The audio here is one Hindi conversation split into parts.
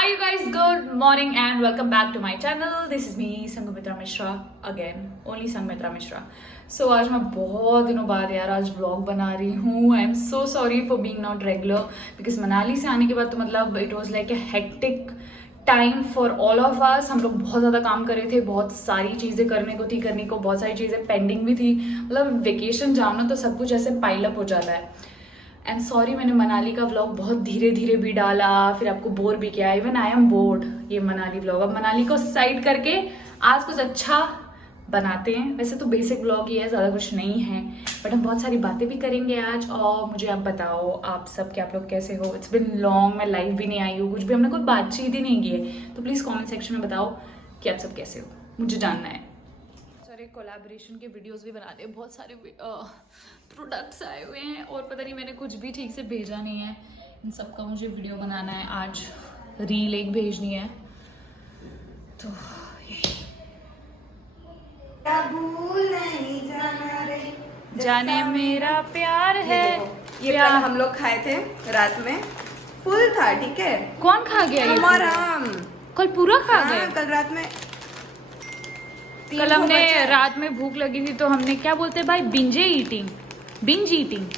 Hi you guys, good morning and welcome back to my channel. This is me Sanghmitra Mishra again, only Sanghmitra Mishra. So आज मैं बहुत दिनों बाद यार आज vlog बना रही हूँ. I am so sorry for being not regular because Manali से आने के बाद तो मतलब it was like a hectic time for all of us. हम लोग बहुत ज़्यादा काम कर रहे थे, बहुत सारी चीज़ें करने को बहुत सारी चीज़ें पेंडिंग भी थी. मतलब वेकेशन जाओ ना तो सब कुछ ऐसे पाइल अप हो जाता है. एंड सॉरी मैंने मनाली का व्लॉग बहुत धीरे धीरे भी डाला, फिर आपको बोर भी किया. इवन आई एम बोर्ड ये मनाली व्लॉग. अब मनाली को साइड करके आज कुछ अच्छा बनाते हैं. वैसे तो बेसिक व्लॉग ही है, ज़्यादा कुछ नहीं है, बट हम बहुत सारी बातें भी करेंगे आज. और मुझे आप बताओ आप सब कि आप लोग कैसे हो. इट्स बिन लॉन्ग, मैं लाइव भी नहीं आई हूँ, कुछ भी हमने कोई बातचीत ही नहीं की है. तो प्लीज़ कमेंट सेक्शन में बताओ कि आप सब कैसे हो, मुझे जानना है. सारे कोलैबोरेशन के वीडियोस भी बनाते हैं, बहुत सारे प्रोडक्ट्स आए हुए हैं और पता नहीं मैंने कुछ भी ठीक से भेजा नहीं है. इन सब का मुझे वीडियो बनाना है. आज रील एक भेजनी है. तो भूल नहीं जाना रे, जाने मेरा प्यार है. ये कल हम लोग खाए थे रात में, फुल था. ठीक है, कौन खा गया ये हमारा पूरा? कल पूरा खा गए? कल रात में कल हमने रात में भूख लगी थी तो हमने क्या बोलते हैं भाई, बिंज ईटिंग 50-50.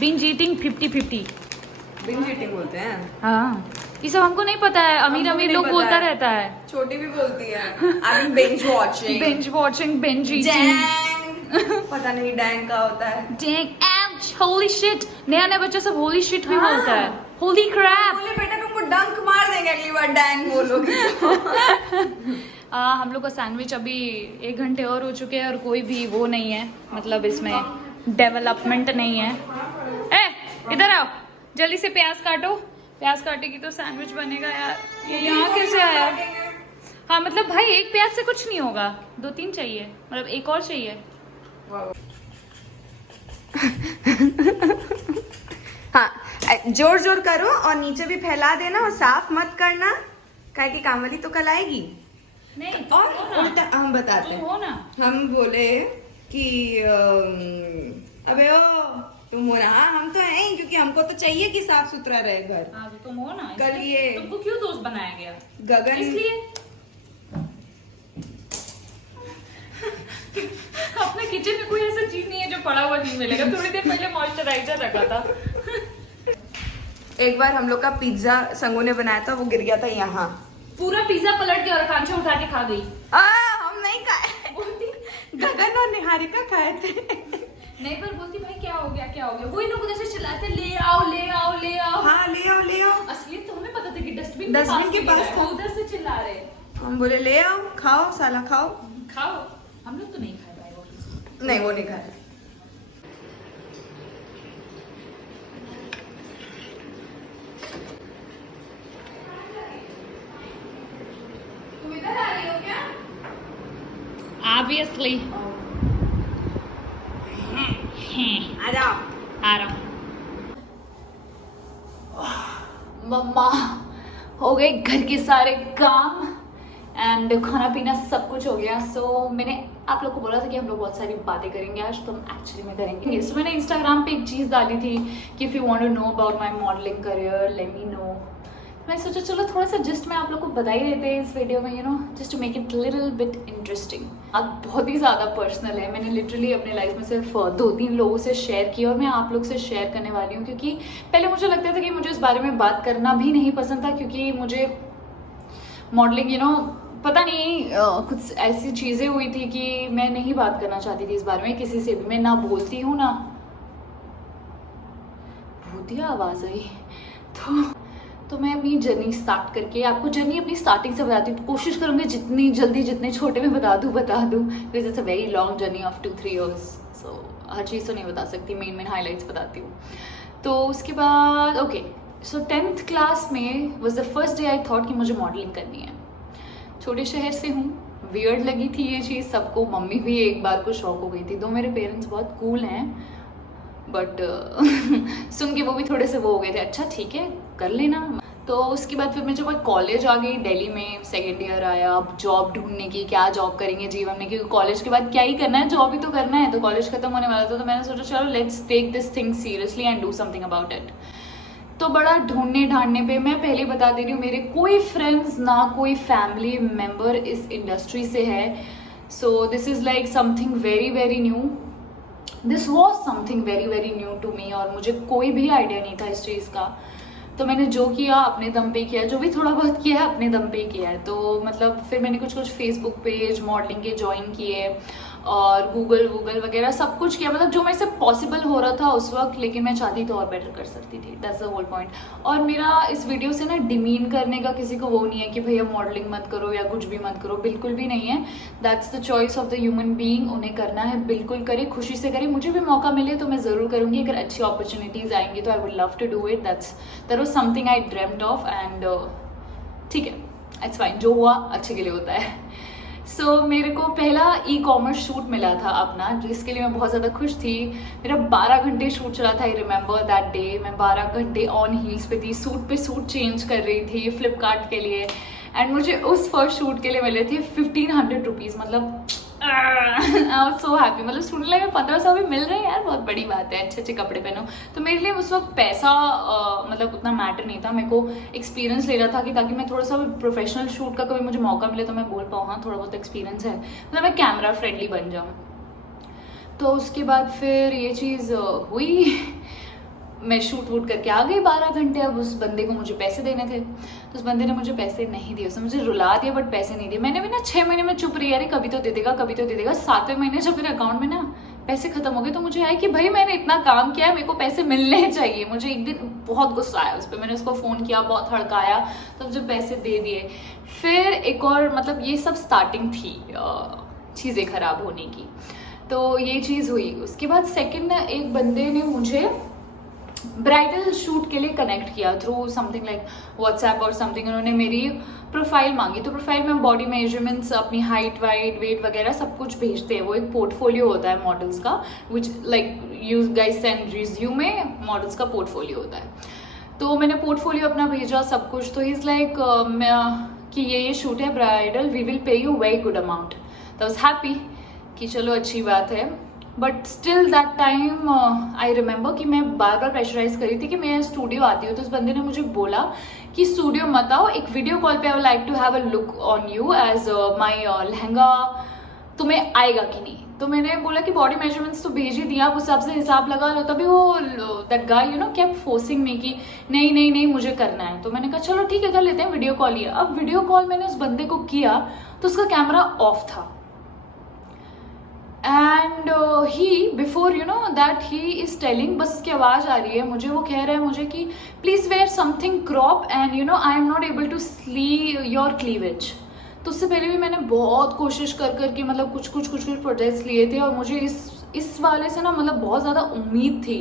बिंज ईटिंग बोलते हैं. हाँ, ये सब हमको नहीं पता है. अमीर अमीर लोग बोलता रहता है. छोटी भी बोलती है I am binge watching binge eating. पता नहीं डैंग का होता है. Dang, holy shit. नया बच्चा सब होली शिट भी बोलता है. होली क्रैप. बोले बेटा तुमको डंक मार देंगे अगली बार डैंग बोलोगे. हम लोग का सैंडविच अभी 1 घंटे और हो चुके हैं और कोई भी वो नहीं है, मतलब इसमें डेवलपमेंट नहीं है. इधर आओ, जल्दी से प्याज काटो. प्याज काटेगी तो सैंडविच बनेगा यार. ये यहाँ कैसे आया? हाँ मतलब भाई एक प्याज से कुछ नहीं होगा, 2-3 चाहिए, मतलब एक और चाहिए. हाँ, जोर जोर करो और नीचे भी फैला देना और साफ मत करना, काहे की कामवाली तो कल आएगी. नहीं और उल्टा हम बताते हैं. हो ना, हम बोले कि अबे ओ तुम हो ना. हाँ हम तो हैं, क्योंकि हमको तो चाहिए कि साफ सुथरा रहे घर. हाँ तो तुम हो ना. कल ये तुमको क्यों दोस्त बनाया गया? गगन इसलिए अपने किचन में कोई ऐसा चीज नहीं है जो पड़ा हुआ नहीं मिलेगा. थोड़ी देर पहले मॉइस्चराइजर रखा था. एक बार हम लोग का पिज्जा संगू ने बनाया था, वो गिर गया था यहाँ. पूरा पिज्जा पलट के और कांचे उठा के खा गई. हम नहीं खाए, गगन और निहारिका खाए थे. नहीं पर बोलती भाई क्या हो गया. वही लोग जैसे चिल्लाते ले आओ. हाँ ले आओ. असली तो हमें पता था कि डस्टबिन के पास था, उधर से चिल्ला रहे. हम बोले ले आओ, खाओ साला खाओ. हम लोग तो नहीं खाए भाई वो. नहीं वो नहीं खाए. Obviously. आ जाओ. आ रहा हूँ. मम्मा हो गए घर के सारे काम एंड खाना पीना सब कुछ हो गया. सो मैंने आप लोग को बोला था कि हम लोग बहुत सारी बातें करेंगे आज, तो हम एक्चुअली में करेंगे. सो मैंने इंस्टाग्राम पे एक चीज़ डाली थी कि if you want to know about my modelling career let me know. मैं सोचा चलो थोड़ा सा जस्ट मैं आप लोग को बता ही देते हैं इस वीडियो में, just to make it little bit interesting. अब बहुत ही ज़्यादा पर्सनल है. मैंने लिटरली अपने लाइफ में सिर्फ 2-3 लोगों से शेयर किया और मैं आप लोग से शेयर करने वाली हूँ, क्योंकि पहले मुझे लगता था कि मुझे इस बारे में बात करना भी नहीं पसंद था, क्योंकि मुझे मॉडलिंग पता नहीं कुछ ऐसी चीज़ें हुई थी कि मैं नहीं बात करना चाहती थी इस बारे में किसी से भी. मैं ना बोलती हूँ ना भूतिया आवाज़ आई. तो मैं अपनी जर्नी स्टार्ट करके आपको जर्नी अपनी स्टार्टिंग से बताती हूँ. कोशिश करूँगी जितनी जल्दी जितने छोटे में बता दूँ because it's a very long journey of 2-3 years. सो हर चीज़ तो नहीं बता सकती, मेन हाईलाइट्स बताती हूँ. तो उसके बाद ओके, सो 10th क्लास में was the first day I thought कि मुझे मॉडलिंग करनी है. छोटे शहर से हूँ, वियर्ड लगी थी ये चीज़ सबको. मम्मी भी एक बार को शौक हो गई थी. तो मेरे पेरेंट्स बहुत कूल हैं, बट सुन के वो भी थोड़े से वो हो गए थे, अच्छा ठीक है कर लेना. तो उसके बाद फिर मैं जब कॉलेज आ गई दिल्ली में, 2nd ईयर आया. अब जॉब ढूंढने की, क्या जॉब करेंगे जीवन में, क्योंकि कॉलेज के बाद क्या ही करना है, जॉब ही तो करना है. तो कॉलेज खत्म होने वाला था, तो मैंने सोचा चलो let's take this thing seriously and do something about it. तो बड़ा ढूंढने ढांडने पे, मैं पहले बता दे रही हूँ, मेरे कोई फ्रेंड्स ना कोई फैमिली मेम्बर इस इंडस्ट्री से है. So this is like something very very new. This was something very very new to me, और मुझे कोई भी आइडिया नहीं था इस चीज़ का. तो मैंने जो किया अपने दम पे किया, जो भी थोड़ा बहुत किया है अपने दम पे किया है. तो मतलब फिर मैंने कुछ कुछ फेसबुक पेज मॉडलिंग के ज्वाइन किए, और गूगल वगैरह सब कुछ किया, मतलब जो मेरे से पॉसिबल हो रहा था उस वक्त. लेकिन मैं चाहती तो और बेटर कर सकती थी. That's the whole point. और मेरा इस वीडियो से ना डिमीन करने का किसी को वो नहीं है कि भैया मॉडलिंग मत करो या कुछ भी मत करो, बिल्कुल भी नहीं है. That's the choice of the human being. उन्हें करना है बिल्कुल करे, खुशी से करे. मुझे भी मौका मिले तो मैं ज़रूर करूँगी. अगर अच्छी अपॉर्चुनिटीज़ आएंगी तो I would love to do it. That was something I dreamed of. And ठीक है, इट्स फाइन. जो हुआ अच्छे के लिए होता है. सो मेरे को पहला ई-कॉमर्स शूट मिला था अपना, जिसके लिए मैं बहुत ज़्यादा खुश थी. मेरा 12 घंटे शूट चला था. I remember that day. मैं 12 घंटे ऑन हील्स पे थी, सूट पे सूट चेंज कर रही थी फ्लिपकार्ट के लिए. एंड मुझे उस फर्स्ट शूट के लिए मिले थे 1500 रुपीज़. मतलब आई वाज सो हैप्पी. मतलब स्टूडेंट लाइफ में 1500 भी मिल रहे हैं यार, बहुत बड़ी बात है. अच्छे अच्छे कपड़े पहनो. तो मेरे लिए उस वक्त पैसा मतलब उतना मैटर नहीं था. मेरे को एक्सपीरियंस लेना था कि ताकि मैं थोड़ा सा प्रोफेशनल शूट का कभी मुझे मौका मिले तो मैं बोल पाऊँ हाँ थोड़ा बहुत एक्सपीरियंस है, मतलब मैं कैमरा फ्रेंडली बन जाऊँ. तो उसके बाद फिर ये चीज़ हुई. मैं शूट वूट करके आ गई 12 घंटे. अब उस बंदे को मुझे पैसे देने थे, तो उस बंदे ने मुझे पैसे नहीं दिए. उसने मुझे रुला दिया बट पैसे नहीं दिए. मैंने भी ना 6 महीने में चुप रही, अरे कभी तो दे देगा कभी तो दे देगा. 7वें महीने जब मेरे अकाउंट में ना पैसे खत्म हो गए तो मुझे आया कि भाई मैंने इतना काम किया है, मेरे को पैसे मिलने चाहिए. मुझे एक दिन बहुत गुस्सा आया उस पर. मैंने उसको फ़ोन किया, बहुत हड़काया, तो मुझे पैसे दे दिए. फिर एक और मतलब ये सब स्टार्टिंग थी चीज़ें ख़राब होने की. तो ये चीज़ हुई. उसके बाद सेकेंड एक बंदे ने मुझे ब्राइडल शूट के लिए कनेक्ट किया थ्रू समथिंग लाइक व्हाट्सएप और समथिंग. उन्होंने मेरी प्रोफाइल मांगी. तो प्रोफाइल में बॉडी मेजरमेंट्स, अपनी हाइट वाइट वेट वगैरह सब कुछ भेजते हैं. वो एक पोर्टफोलियो होता है मॉडल्स का, which like you guys send resume. Models का पोर्टफोलियो होता है. तो मैंने पोर्टफोलियो अपना भेजा सब कुछ. तो ही इज़ लाइक कि ये शूट है bridal, we will pay you very good amount. तो आई वाज हैप्पी कि चलो अच्छी बात है. But still that time I remember कि मैं बार बार प्रेशराइज करी थी कि मैं स्टूडियो आती हूँ. तो उस बंदे ने मुझे बोला कि स्टूडियो मत आओ, एक वीडियो कॉल पे I would like to have a look on you as my lehenga तुम्हें आएगा कि नहीं. तो मैंने बोला कि बॉडी मेजरमेंट्स तो भेज ही दिया, आप उस हिसाब से हिसाब लगा लो. तभी वो that guy you know kept forcing me कि नहीं नहीं नहीं मुझे करना है. तो मैंने कहा चलो ठीक है कर लेते हैं, वीडियो कॉल ही है. अब वीडियो कॉल मैंने उस बंदे को किया तो उसका कैमरा ऑफ था. And he before you know that he is telling, बस उसकी आवाज़ आ रही है मुझे, वो कह रहा है मुझे कि please wear something crop and you know I am not able to see your cleavage. तो उससे पहले भी मैंने बहुत कोशिश कर करके मतलब कुछ प्रोजेक्ट्स लिए थे, और मुझे इस वाले से ना मतलब बहुत ज़्यादा उम्मीद थी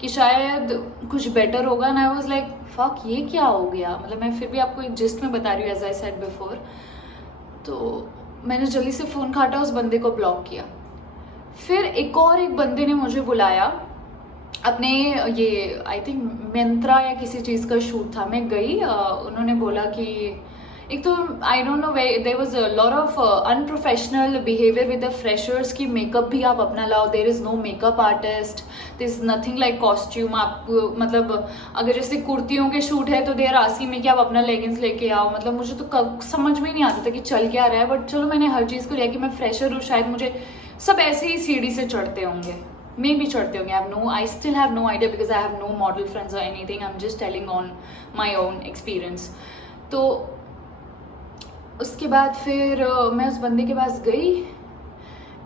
कि शायद कुछ बेटर होगा. And I was like fuck ये क्या हो गया. मतलब मैं फिर भी आपको एक जिस्ट में बता रही हूँ एज आई सेड बिफोर. तो मैंने जल्दी से फ़ोन काटा, उस बंदे को ब्लॉक किया. फिर एक बंदे ने मुझे बुलाया अपने, ये आई थिंक मिंत्रा या किसी चीज़ का शूट था. मैं गई, उन्होंने बोला कि एक तो I don't know there was a lot of unprofessional behaviour with the freshers की मेकअप भी आप अपना लाओ. There is no makeup artist, there is nothing like costume. आप मतलब अगर जैसे कुर्तियों के शूट है तो देयर आस्किंग में कि आप अपना लेगिंग्स लेके आओ. मतलब मुझे तो समझ में ही नहीं आता था कि चल क्या रहा है. बट चलो मैंने हर चीज़ को लिया कि मैं फ्रेशर हूँ, शायद मुझे सब ऐसे ही सीढ़ी से चढ़ते होंगे, मे भी चढ़ते होंगे. I still have no idea because I have no model friends और anything. I am just telling on my own experience. तो उसके बाद फिर मैं उस बंदे के पास गई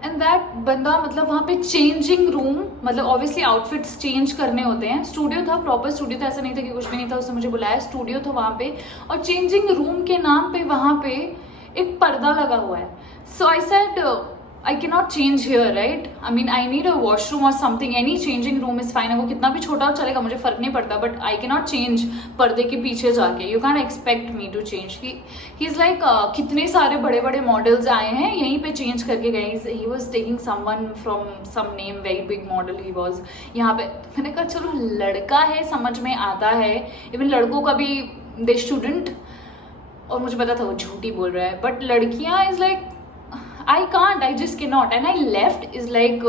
एंड दैट बंदा मतलब वहाँ पे चेंजिंग रूम, मतलब ऑब्वियसली आउटफिट्स चेंज करने होते हैं. स्टूडियो था, प्रॉपर स्टूडियो था, ऐसा नहीं था कि कुछ भी नहीं था. उसने मुझे बुलाया, स्टूडियो था वहाँ पे, और चेंजिंग रूम के नाम पे वहाँ पे एक पर्दा लगा हुआ है. So I said I cannot change here, right? I mean, I need a washroom or something. Any changing room is fine. वो कितना भी छोटा चलेगा, मुझे फर्क नहीं पड़ता. But I cannot change पर्दे के पीछे जाके. You can't expect me to change. He's like कितने सारे बड़े बड़े मॉडल्स आए हैं, यहीं पे चेंज करके गए. He was taking someone from some name, very big model he was. यहाँ पे मैंने कहा चलो लड़का है, समझ में आता है. इवन लड़कों का भी they shouldn't. और मुझे पता था वो झूठी बोल रहा है. बट लड़कियाँ is like I can't, I just cannot. And I left is like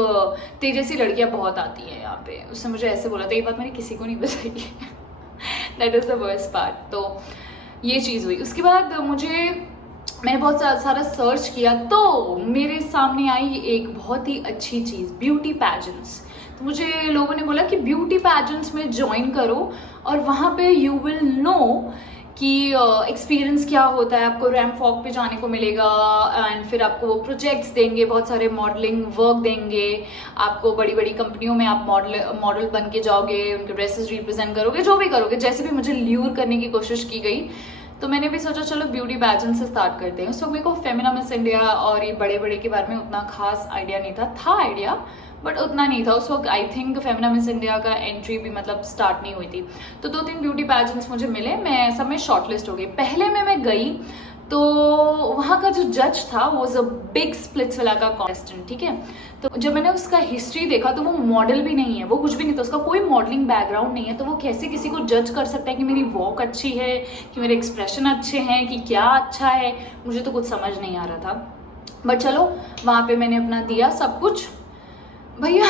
तेरी जैसी लड़कियाँ बहुत आती हैं यहाँ पे. उसने मुझे ऐसे बोला था. ये बात मैंने किसी को नहीं बताई. That is the worst part. तो ये चीज़ हुई। उसके बाद मैंने बहुत सारा सर्च किया तो मेरे सामने आई एक बहुत ही अच्छी चीज़, ब्यूटी पैजेंट्स। तो मुझे लोगों ने बोला कि ब्यूटी पैजेंट्स में ज्वाइन करो और वहाँ पे यू विल नो कि एक्सपीरियंस क्या होता है, आपको रैंप वॉक पे जाने को मिलेगा एंड फिर आपको वो प्रोजेक्ट्स देंगे, बहुत सारे मॉडलिंग वर्क देंगे आपको, बड़ी बड़ी कंपनियों में आप मॉडल बन के जाओगे, उनके ड्रेसेस रिप्रेजेंट करोगे, जो भी करोगे। जैसे भी मुझे ल्यूर करने की कोशिश की गई तो मैंने भी सोचा चलो ब्यूटी पैजेंट से स्टार्ट करते हैं। उस वक्त मेरे को फेमिना मिस इंडिया और ये बड़े बड़े के बारे में उतना खास आइडिया नहीं था आइडिया, बट उतना नहीं था उस वक्त। I think Femina Miss India का एंट्री भी मतलब स्टार्ट नहीं हुई थी। तो 2-3 ब्यूटी पैजेंट्स मुझे मिले, मैं सब में शॉर्टलिस्ट हो गई। पहले में मैं गई तो वहाँ का जो जज था वो वॉज अ बिग स्प्लिट्सविला का कॉन्टेस्टेंट, ठीक है। तो जब मैंने उसका हिस्ट्री देखा तो वो मॉडल भी नहीं है, वो कुछ भी नहीं था, उसका कोई मॉडलिंग बैकग्राउंड नहीं है। तो वो कैसे किसी को जज कर सकता है कि मेरी वॉक अच्छी है, कि मेरे एक्सप्रेशन अच्छे हैं, कि क्या अच्छा है, मुझे तो कुछ समझ नहीं आ रहा था। बट चलो वहाँ पे मैंने अपना दिया सब कुछ। भैया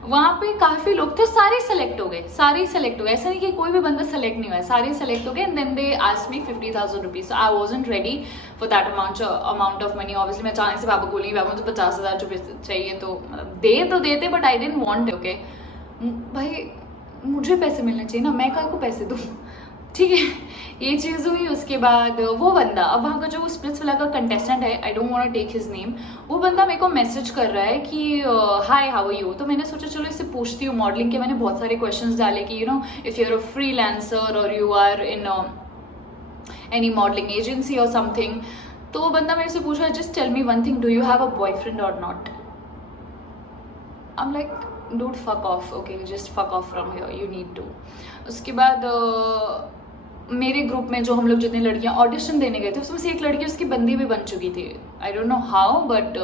वहाँ पे काफ़ी लोग थे, सारे सेलेक्ट हो गए, ऐसा नहीं कि कोई भी बंदा सेलेक्ट नहीं हुआ है, सारे सेलेक्ट हो गए। And then they asked me 50,000 rupees. I wasn't ready for that amount of money. Obviously मैं अचानक से पापा को बोली पापा मुझे 50,000 रुपये चाहिए, तो मतलब दे तो देते, but I didn't want. Okay भाई मुझे पैसे मिलने चाहिए ना, मैं काहे को पैसे दूँ, ठीक है। ये चीज़ हुई। उसके बाद वो बंदा, अब वहाँ का जो स्प्लिट्सविला का कंटेस्टेंट है, I don't want to take his name, वो बंदा मेरे को मैसेज कर रहा है कि हाय हाउ आर यू। तो मैंने सोचा चलो इससे पूछती हूँ मॉडलिंग के। मैंने बहुत सारे क्वेश्चंस डाले कि you know if you are a freelancer और you are in any modelling agency और समथिंग। तो वो बंदा मेरे से पूछ रहा है just tell me one thing, do you have a boyfriend और not. I am like dude fuck off, okay just fuck off from here, you need to. उसके बाद मेरे ग्रुप में जो हम लोग जितनी लड़कियां ऑडिशन देने गए थे उसमें से एक लड़की उसकी बंदी भी बन चुकी थी। I don't know how, but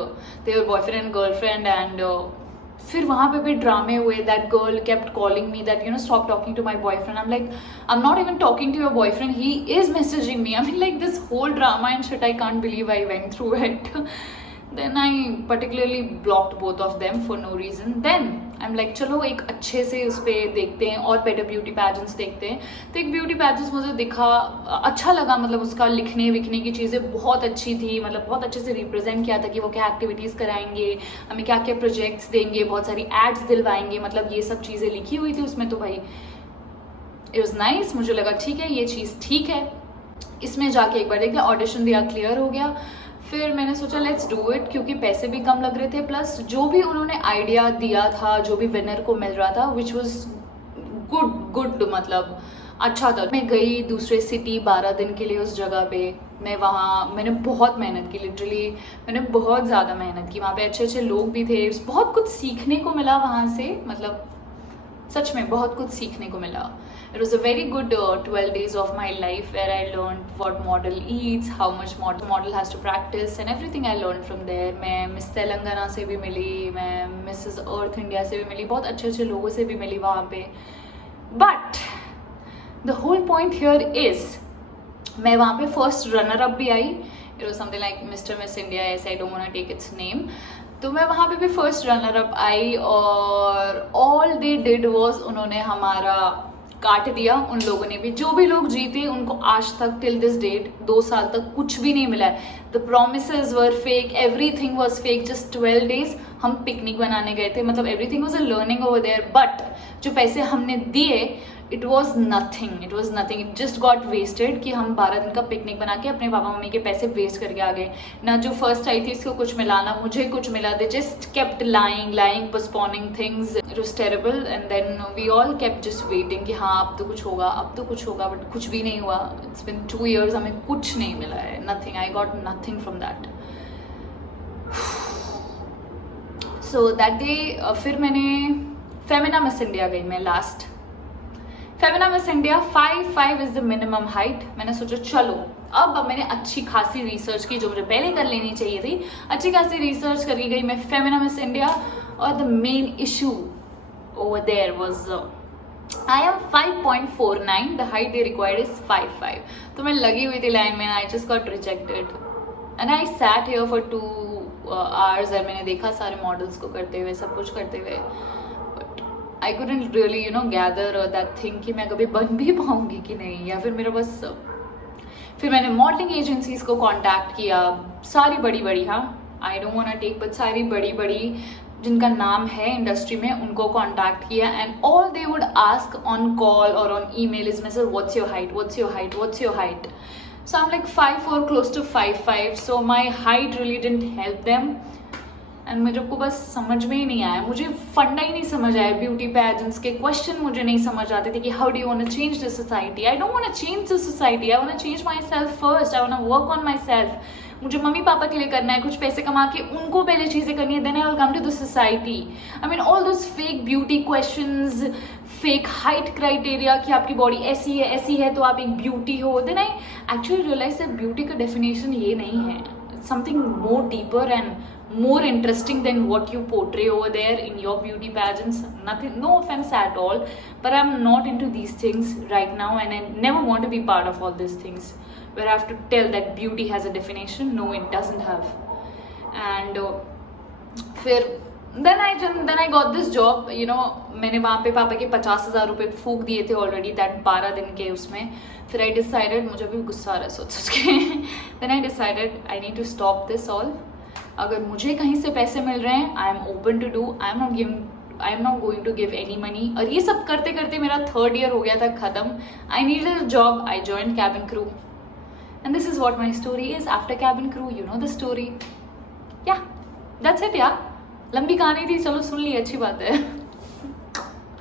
they were boyfriend and girlfriend. And फिर वहाँ पे भी ड्रामे हुए। That girl kept calling me that you know stop talking to my boyfriend. I am like I am not even talking to your boyfriend, he is messaging me. I mean like this whole drama and shit, I can't believe I went through it. Then I particularly blocked both of them for no reason. Then I'm like चलो एक अच्छे से उस पर देखते हैं और बेटर ब्यूटी पैजेंट्स देखते हैं। तो एक ब्यूटी पैजेंट्स मुझे दिखा, अच्छा लगा, मतलब उसका लिखने विखने की चीज़ें बहुत अच्छी थी, मतलब बहुत अच्छे से रिप्रेजेंट किया था कि वो क्या एक्टिविटीज़ कराएंगे, हमें क्या क्या प्रोजेक्ट्स देंगे, बहुत सारी एड्स दिलवाएंगे, मतलब ये सब चीज़ें लिखी हुई थी उसमें। तो भाई इट वॉज नाइस, मुझे लगा ठीक है ये चीज़ ठीक है, इसमें जाके एक बार देखते। ऑडिशन दिया, क्लियर हो गया। फिर मैंने सोचा लेट्स डू इट, क्योंकि पैसे भी कम लग रहे थे, प्लस जो भी उन्होंने आइडिया दिया था, जो भी विनर को मिल रहा था, विच वॉज गुड, मतलब अच्छा था। मैं गई दूसरे सिटी 12 दिन के लिए उस जगह पे। मैं वहाँ मैंने बहुत मेहनत की, लिटरली मैंने बहुत ज़्यादा मेहनत की। वहाँ पे अच्छे अच्छे लोग भी थे, बहुत कुछ सीखने को मिला वहाँ से, मतलब सच में बहुत कुछ सीखने को मिला। It was a very good 12 days of my life where I learned what model eats, how much model has to practice and everything I learned from there. मैं मिस तेलंगाना से भी मिली, मैं मिसेस अर्थ इंडिया से भी मिली, बहुत अच्छे अच्छे लोगों से भी मिली वहाँ पे। But the whole point here is मैं वहाँ पे फर्स्ट रनर अप भी आई। It was something like Mr. Miss India, yes, I don't want to take its name. तो मैं वहाँ पे भी फर्स्ट रनर अप आई और all they did was उन्होंने हमारा काट दिया। उन लोगों ने भी, जो भी लोग जीते उनको आज तक टिल दिस डेट 2 साल तक कुछ भी नहीं मिला है। The promises were fake, everything was fake. Just 12 days हम पिकनिक बनाने गए थे, मतलब everything was a learning over there, but जो पैसे हमने दिए it was nothing, it just got wasted कि हम 12 दिन का पिकनिक बना के अपने पापा मम्मी के पैसे वेस्ट करके आ गए ना। जो फर्स्ट आई थी इसको कुछ मिला ना मुझे कुछ मिला। They just kept lying postponing things, it was terrible. And then we all kept just waiting कि हाँ अब तो कुछ होगा, बट कुछ भी नहीं हुआ। इट्स बिन 2 years, हमें कुछ नहीं मिला है, nothing, I got nothing from that. So that day फिर मैंने फेमिना मिस इंडिया गई मैं last. Femina Miss India 5'5" is the minimum height. मैंने सोचा चलो अब मैंने अच्छी खासी रिसर्च की, जो मुझे पहले कर लेनी चाहिए थी, अच्छी खासी रिसर्च करके गई मैं फेमिना मिस इंडिया। और the main issue over there was I am 5.49, the height they required is 5'5". तो मैं लगी हुई थी लाइन में, I just got rejected and I sat here for 2 hours। और मैंने देखा सारे मॉडल्स को करते हुए, सब कुछ करते हुए, but I couldn't really gather that thing कि मैं कभी बन भी पाऊंगी कि नहीं, या फिर मेरा बस फिर मैंने मॉडलिंग एजेंसीज को कांटेक्ट किया, सारी बड़ी बड़ी, हाँ I don't want to take, but सारी बड़ी बड़ी जिनका नाम है इंडस्ट्री में उनको कांटेक्ट किया, and all they would ask on call और on email is message what's your height, what's your height, what's your height. So I'm like 5'4", close to 5'5", so my height really didn't help them. And मेरे को बस समझ में ही नहीं आया, मुझे फंडा ही नहीं समझ आया ब्यूटी पैजेंट्स के. क्वेश्चन मुझे नहीं समझ आते थे कि how do you want to change the society. I don't want to change the society, I want to change myself first, I want to work on myself. मुझे मम्मी पापा के लिए करना है, कुछ पैसे कमा के उनको पहले चीज़ें करनी है, then I will come to the society. I mean all those fake beauty questions, fake height criteria कि आपकी बॉडी ऐसी है तो आप एक ब्यूटी हो. Then I actually realise that beauty का डेफिनेशन ये नहीं है. Something more deeper and more interesting than what you portray over there in your beauty pageants. Nothing, no offense at all, but I'm not into these things right now, and I never want to be part of all these things where I have to tell that beauty has a definition. No, it doesn't have. And then I got this job. मैंने वहाँ पे पापा के 50,000 रुपये फूक दिए थे ऑलरेडी, दैट 12 दिन के उसमें. फिर आई डिसाइडेड, मुझे भी गुस्सा आ रहा है सोच के. Then I decided I need to stop this all. अगर मुझे कहीं से पैसे मिल रहे हैं, I am open to do. I am not going to give any money. और ये सब करते करते मेरा 3rd ईयर हो गया था खत्म. I needed a job, I joined cabin crew, and this is what my story is. After cabin crew, you know the story. या दैट्स इट यार, लंबी कहानी थी, चलो सुन ली, अच्छी बात है.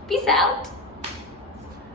Peace out.